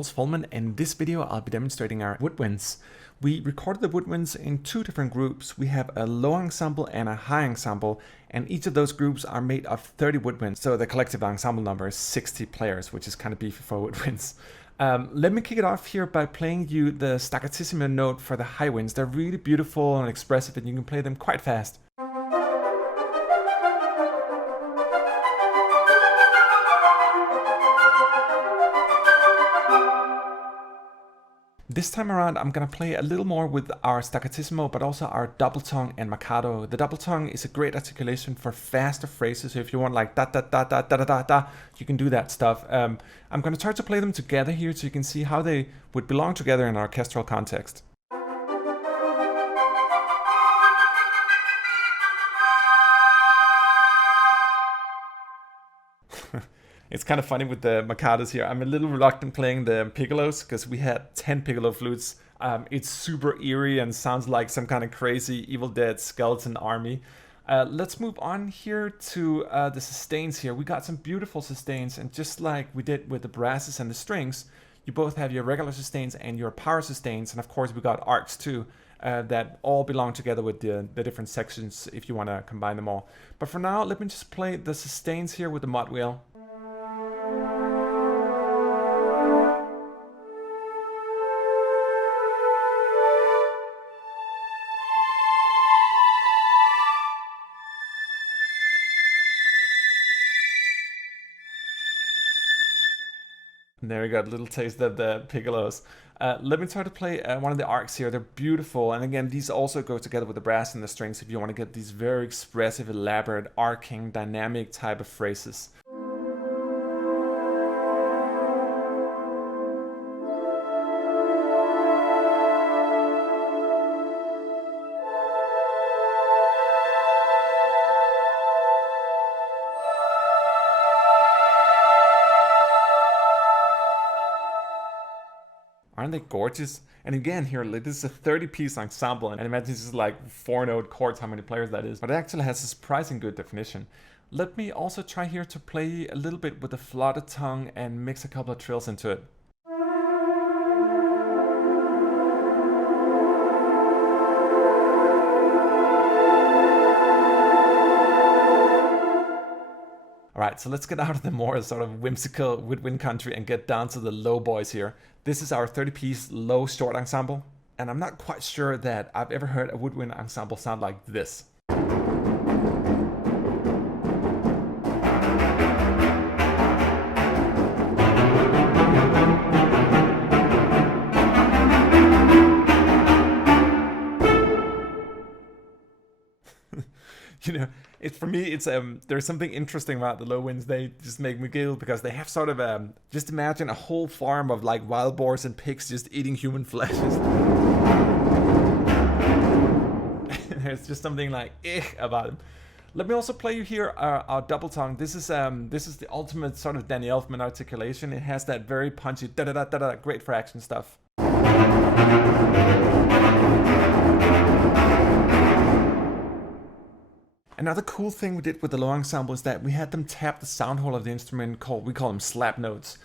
Troels Folmann, and in this video I'll be demonstrating our woodwinds. We recorded the woodwinds in two different groups. We have a low ensemble and a high ensemble, and each of those groups are made of 30 woodwinds, so the collective ensemble number is 60 players, which is kind of beefy for woodwinds. Let me kick it off here by playing you the staccatissimo note for the high winds. They're really beautiful and expressive, and you can play them quite fast. This time around, I'm going to play a little more with our staccatissimo, but also our double tongue and marcato. The double tongue is a great articulation for faster phrases. So if you want like da da da da da da da da, you can do that stuff. I'm going to try to play them together here so you can see how they would belong together in an orchestral context. It's kind of funny with the marcatos here. I'm a little reluctant playing the piccolos because we had 10 piccolo flutes. It's super eerie and sounds like some kind of crazy Evil Dead skeleton army. Let's move on here to the sustains here. We got some beautiful sustains, and just like we did with the brasses and the strings, you both have your regular sustains and your power sustains, and of course we got arcs too. That all belong together with the different sections if you want to combine them all. But for now, let me just play the sustains here with the mod wheel. There we go, a little taste of the piccolos. Let me try to play one of the arcs here. They're beautiful, and again, these also go together with the brass and the strings if you want to get these very expressive, elaborate, arcing, dynamic type of phrases. Aren't they gorgeous? And again here, like, this is a 30-piece ensemble, and imagine this is like 4-note chords, how many players that is. But it actually has a surprising good definition. Let me also try here to play a little bit with the fluted tongue and mix a couple of trills into it. Alright, so let's get out of the more sort of whimsical woodwind country and get down to the low boys here. This is our 30-piece low short ensemble, and I'm not quite sure that I've ever heard a woodwind ensemble sound like this. You know, for me, it's there's something interesting about the low winds. They just make me giggle because they have sort of just imagine a whole farm of like wild boars and pigs just eating human flesh. There's just something like about them. Let me also play you here our double tongue. This is the ultimate sort of Danny Elfman articulation. It has that very punchy da da da da da, great for action stuff. Another cool thing we did with the low ensemble is that we had them tap the sound hole of the instrument. We call them slap notes.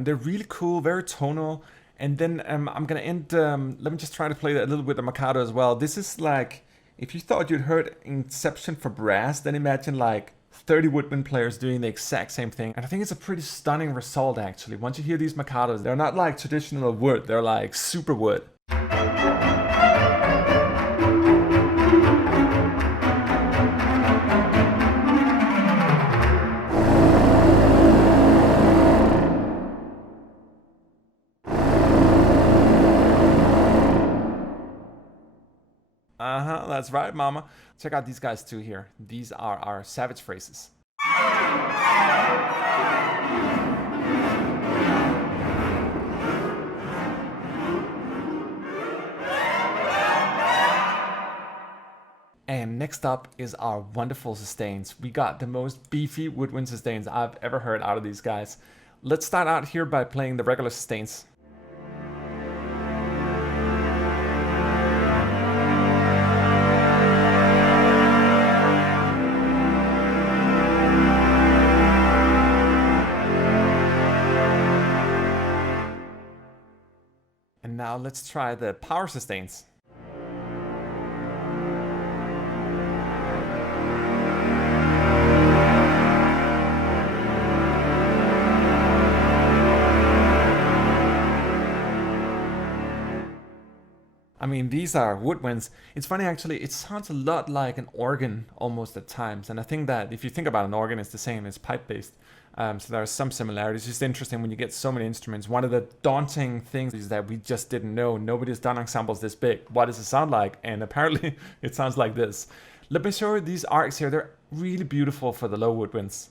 They're really cool, very tonal. And then I'm gonna end. Let me just try to play that a little bit of marcato as well. This is like, if you thought you'd heard Inception for brass, then imagine like 30 woodwind players doing the exact same thing. And I think it's a pretty stunning result actually. Once you hear these marcatos, they're not like traditional wood. They're like super wood. That's right, mama. Check out these guys too here. These are our savage phrases. And next up is our wonderful sustains. We got the most beefy woodwind sustains I've ever heard out of these guys. Let's start out here by playing the regular sustains. now let's try the power sustains. I mean, these are woodwinds. It's funny actually, it sounds a lot like an organ almost at times. And I think that if you think about an organ, it's the same, it's pipe-based. So there are some similarities. It's just interesting when you get so many instruments. One of the daunting things is that we just didn't know. Nobody's done ensembles this big. What does it sound like? And apparently it sounds like this. Let me show you these arcs here. They're really beautiful for the low woodwinds.